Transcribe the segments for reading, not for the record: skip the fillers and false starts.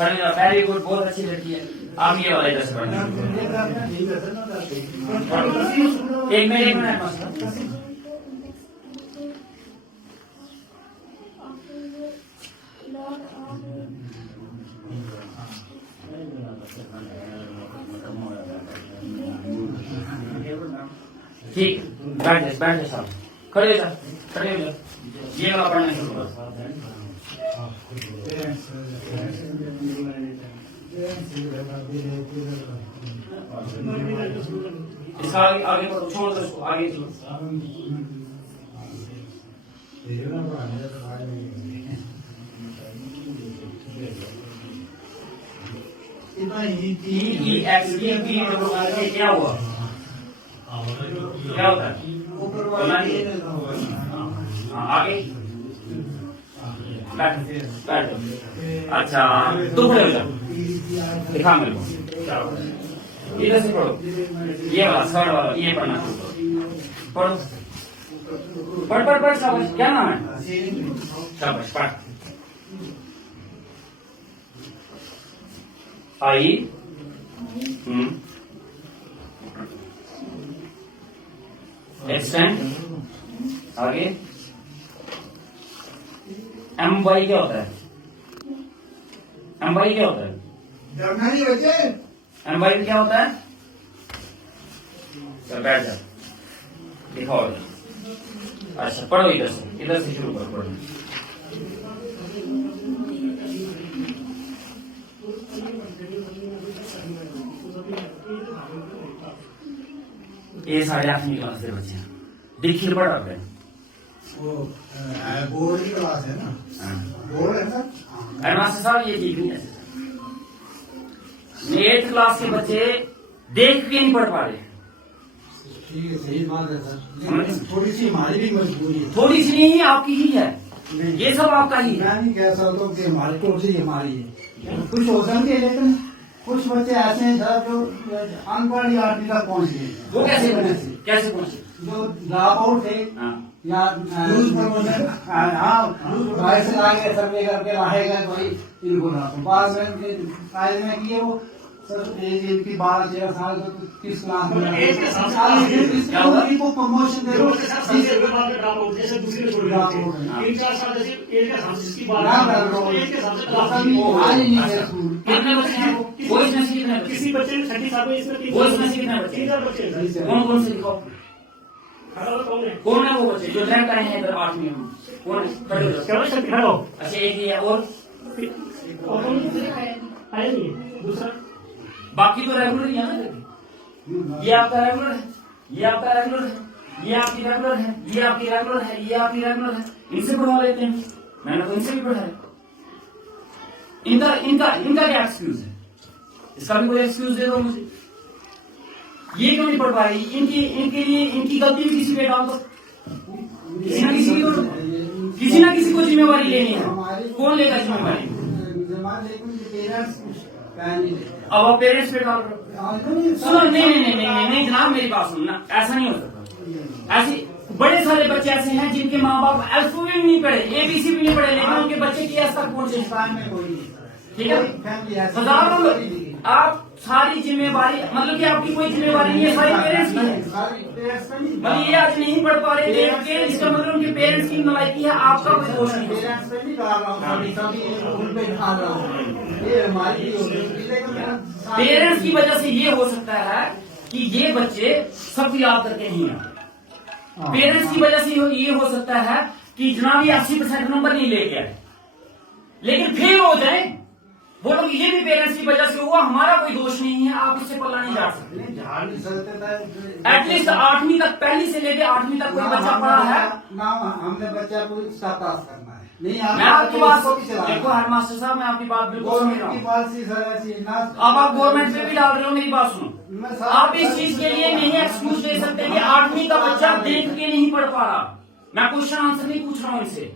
Very good, बहुत अच्छी लड़की है। आप ये वाला इधर से पढ़ना। एक मिनट ठीक, बैठ जाए साहब, खड़े हो जाओ, ये वाला पढ़ना शुरू करो। इसका आगे छोड़ दो, इसको आगे चलो। क्या हुआ, क्या होता है? आगे बैठ। अच्छा, तुम खड़े हो जाओ, दिखा मेरे को, इधर से पढ़ो, ये वाला सर वाला, ये पढ़ना पढ़ो, पढ़ शाबाश। क्या नाम है? शाबाश, पढ़। आई एक्सटेंड, आगे एम वाई क्या होता है? एम वाई क्या होता है? एम वाई क्या होता है? चल बैठ जा, दिखाओ। अच्छा पढ़ो, इधर से शुरू करो पढ़ना। ये साढ़े 8वीं क्लास के बच्चे हैं, देखिए पढ़ रहे हैं। बोर्ड की क्लास है ना? बोर्ड है ना? एडवांस साहब ये ठीक नहीं है। 8th क्लास के बच्चे देख के नहीं पढ़ पा रहे। ठीक है, सही बात है सर, थोड़ी सी हमारी भी मजबूरी है। थोड़ी सी नहीं, आपकी ही है, ये सब आपका ही है। मैं नहीं कह सकता कि हमारी थोड़ी सी हमारी है, कुछ हो सकती है, लेकिन कुछ बच्चे ऐसे हैं सर जो अनपढ़ या 8वीं तक पहुँच गए। वो कैसे पहुंचे? जो ड्रॉप आउट थे या लूज प्रमोशन, बाहर से लाएंगे सर्वे करके लाएगा कोई, इनको बाद में किए वो सर इनकी 12-13 साल तो 30 क्लास में प्रमोशन दे दो। किसी बच्चे ने 30 साल कौन से लिखो, कौन है वो बच्चे जो रैंक आए हैं इधर 8वीं में? कौन है? अच्छा एक ही है, और दूसरा बाकी तो रेगुलर ही है ना। ये आपका रेगुलर है, ये आपका रेगुलर है, ये आपकी रेगुलर है, ये आपकी रेगुलर है, ये आपकी रेगुलर है। इनसे पढ़वा लेते हैं, मैंने तो इनसे भी पढ़ाया। इनका क्या एक्सक्यूज है? इसका भी कोई एक्सक्यूज दे दो मुझे। ये क्यों नहीं पढ़ पा रही? इनके लिए इनकी गलती भी किसी पे डाल दो, किसी ना किसी को जिम्मेवारी लेनी है। कौन लेगा जिम्मेवारी? अब आप पेरेंट्स पे डाल रहे हो। सुनो, नहीं जनाब, मेरी बात सुनना, ऐसा नहीं हो सकता। ऐसे बड़े सारे बच्चे ऐसे हैं जिनके माँ बाप अल्फाबेट भी नहीं पढ़े, ABC भी नहीं पढ़े, लेकिन उनके बच्चे की एस तक पहुंचे। ठीक है, हजारों आप सारी जिम्मेवारी, मतलब कि आपकी कोई जिम्मेवारी नहीं है, सारी पेरेंट्स की है। मतलब ये आज नहीं पढ़ पा रहे देख के, इसका मतलब उनके पेरेंट्स की नालायकी है, आपका कोई दोष नहीं है। पेरेंट्स की वजह से ये हो सकता है कि ये बच्चे सब याद करके नहीं आए। पेरेंट्स की वजह से ये हो सकता है कि जनाब ये 80% नंबर नहीं लेके आए, लेकिन फेल हो जाए, वो लोग ये भी पेरेंट्स की वजह से हुआ, हमारा कोई दोष नहीं है, आप उससे पल्ला नहीं झाड़ सकते। एटलीस्ट 8वीं तक, पहली से लेके 8वीं तक कोई बच्चा पढ़ा है ना, हमने बच्चा को पास करना है। नहीं, मैं आपकी बात देखो हेडमास्टर साहब, मैं आपकी बात बिल्कुल समझ रहा हूँ। अब आप गवर्नमेंट पे भी डाल रहे हो, मेरी बात सुनो। आप इस चीज के लिए नहीं एक्सक्यूज दे सकते कि 8वीं का बच्चा देख के नहीं पढ़ पा रहा। मैं क्वेश्चन आंसर नहीं पूछ रहा हूँ इनसे,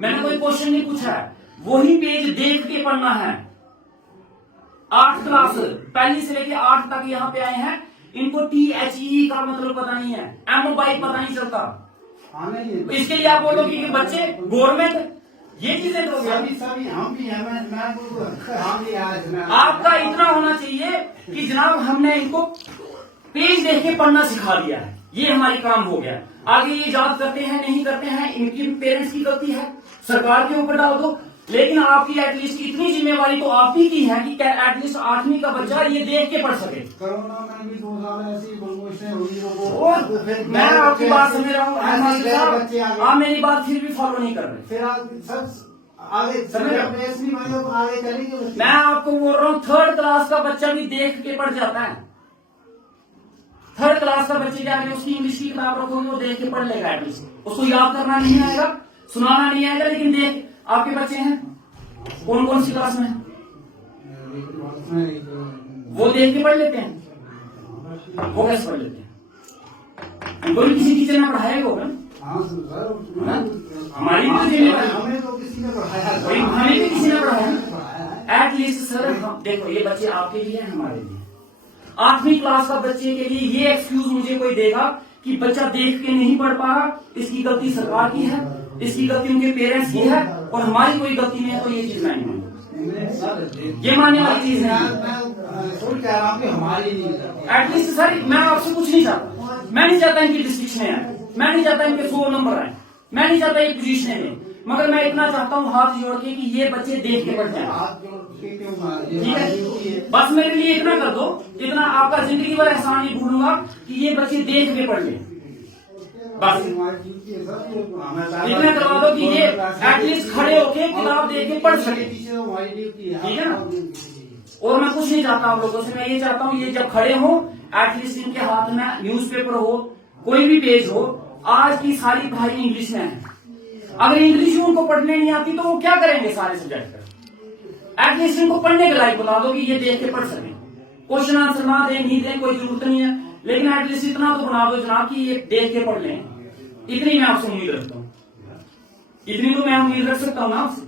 मैंने कोई क्वेश्चन नहीं पूछा है, वही पेज देख के पढ़ना है। 8th क्लास, पहली से लेके 8 तक यहाँ पे आए हैं, इनको THE का मतलब पता नहीं है, M बाई पता नहीं चलता। इसके लिए आप बोलोगे कि बच्चे गवर्नमेंट ये चीजें तो सभी सभी हम भी हैं, हम भी आए इसमें। आपका इतना होना चाहिए कि जनाब हमने इनको पेज देख के पढ़ना सिखा दिया है, ये हमारी काम हो गया। आगे ये याद करते हैं नहीं करते हैं, इनकी पेरेंट्स की गलती है, सरकार के ऊपर डाल दो। लेकिन आपकी एटलीस्ट इतनी जिम्मेवारी तो आपकी की है कि एटलीस्ट 8वीं का बच्चा ये देख के पढ़ सके। कोरोना में भी 2 साल ऐसी बदमाशी हुई लोगों को। और मैं आपकी बात समझ रहा हूँ, बच्चे आप मेरी बात फिर भी फॉलो नहीं कर रहे। फिर आगे तो आगे चलेंगे। मैं आपको बोल रहा हूँ 3rd क्लास का बच्चा भी देख के पढ़ जाता है। 3rd क्लास का बच्चे के आगे उसकी इंग्लिश की किताब रखोगे वो देख के पढ़ लेगा एटलीस्ट। उसको याद करना नहीं आएगा, सुनाना नहीं आएगा, लेकिन देख आपके बच्चे हैं कौन कौन सी क्लास में हैं? वो देख के पढ़ लेते हैं, वो कैसे पढ़ लेते हैं? उनको भी किसी टीचर ने पढ़ाया होगा। हमारी भी तो जिम्मेदारी, हमें तो किसी ने पढ़ाया, हमें भी किसी ने पढ़ाया। एटलीस्ट सर देखो ये बच्चे आपके लिए हैं, हमारे लिए। 8वीं क्लास का बच्चे के लिए ये एक्सक्यूज मुझे कोई देगा कि बच्चा देख के नहीं पढ़ पा रहा, इसकी गलती सरकार की है, इसकी गलती उनके पेरेंट्स की है और हमारी कोई गलती नहीं है, तो ये चीज मैं नहीं मानूंगा। ये मानने वाली चीज नहीं। हमारी एटलीस्ट सर मैं आपसे कुछ नहीं चाहता, मैं नहीं चाहता इनकी डिस्ट्रिक्शन आए, मैं नहीं चाहता इनके 100 नंबर आए, मैं नहीं चाहता ये पोजीशन में, मगर मैं इतना चाहता हूँ हाथ जोड़ के कि ये बच्चे देख के पढ़ जाए। ठीक है, बस मेरे लिए इतना कर दो, इतना आपका जिंदगी भर एहसान नहीं भूलूंगा कि ये बच्चे देख के पढ़ ले। बस इतना करवा दो कि ये एटलीस्ट खड़े होके किताब देख के पढ़ सके। ठीक है ना, और मैं कुछ नहीं चाहता आप लोगों से, मैं ये चाहता हूँ ये जब खड़े हो एटलीस्ट इनके हाथ में न्यूज़पेपर हो, कोई भी पेज हो। आज की सारी पढ़ाई इंग्लिश में है, अगर इंग्लिश उनको पढ़ने नहीं आती तो वो क्या करेंगे सारे सब्जेक्ट का? एटलीस्ट इनको पढ़ने के लायक बता दो कि ये देख के पढ़ सके। क्वेश्चन आंसर ना दें नहीं दें कोई जरूरत नहीं है, लेकिन एटलीस्ट इतना तो बना दो जनाब कि ये देख के पढ़ लें। इतनी मैं आपसे उम्मीद रखता हूँ, इतनी तो मैं उम्मीद रख सकता हूँ ना आपसे।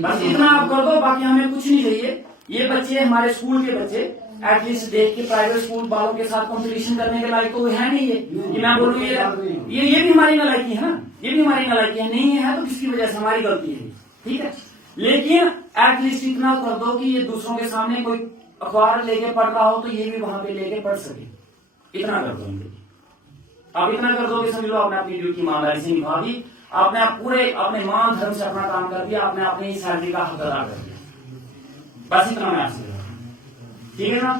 बस इतना आप कर दो, बाकी हमें कुछ नहीं चाहिए। ये बच्चे हमारे स्कूल के बच्चे एटलीस्ट देख के प्राइवेट स्कूल वालों के साथ कंपटीशन करने के लायक तो है नहीं ये कि मैं बोलूँ ये भी हमारी नालायकी है ना, ये भी हमारी नालायकी है। नहीं है तो किसकी वजह से? हमारी गलती है, ठीक है। लेकिन एटलीस्ट इतना कर दो कि ये दूसरों के सामने कोई अखबार लेके पढ़ रहा हो तो ये भी वहां पे लेके पढ़ सके। इतना कर दो इनके लिए। आप इतना कर दो कि समझ लो आपने अपनी ड्यूटी ईमानदारी से निभा दी, आपने पूरे अपने मान धर्म से अपना काम कर दिया, आपने अपनी सैलरी का हक अदा कर दिया। बस इतना मैं आपसे, ठीक है ना।